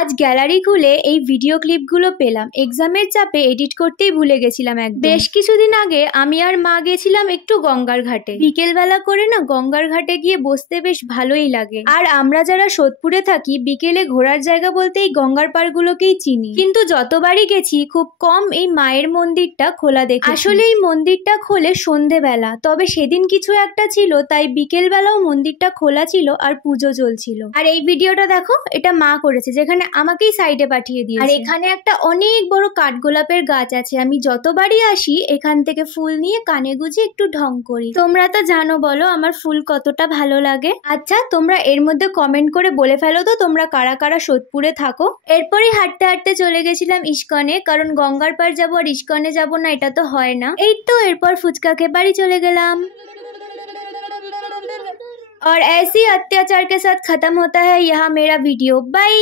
আজ গ্যালারি খুলে এই ভিডিও ক্লিপগুলো পেলাম, এক্সামের চাপে এডিট করতেই ভুলে গেছিলাম একদম। বেশ কিছুদিন আগে আমি আর মা গেছিলাম একটু গঙ্গার ঘাটে। বিকেলবেলা করে না গঙ্গার ঘাটে গিয়ে বসতে বেশ ভালোই লাগে। আর আমরা যারা সোদপুরে থাকি বিকেলে ঘোরার জায়গা বলতে এই গঙ্গার পাড়গুলোকেই চিনি, কিন্তু যতবারই গেছি খুব কম এই মায়ের মন্দিরটা খোলা দেখি। আসলে এই মন্দিরটা খোলে সন্ধেবেলা, তবে সেদিন কিছু একটা ছিল তাই বিকেল বেলাও মন্দিরটা খোলা ছিল আর পুজো চলছিল। আর এই ভিডিওটা দেখো, এটা মা করেছে, যেখানে আমাকেই সাইডে পাঠিয়ে দিয়েছে। আর এখানে একটা অনেক বড় কাঠগোলাপের গাছ আছে, আমি যতবারই আসি এখান থেকে ফুল নিয়ে কানে গুঁজে একটু ঢং করি। তোমরা তো জানো, বলো আমার ফুল কতটা ভালো লাগে। আচ্ছা, তোমরা এর মধ্যে কমেন্ট করে বলে ফেলো তো তোমরা কারা কারা সোদপুরে থাকো। এরপরই হাঁটতে হাঁটতে চলে গেছিলাম ইস্কনে, কারণ গঙ্গার পাড় যাবো আর ইস্কনে যাবো না এটা তো হয় না। এই তো এরপর ফুচকা খেয়ে বাড়ি চলে গেলাম। और ऐसे ही अत्याचार के साथ खत्म होता है यहाँ मेरा वीडियो। बाय।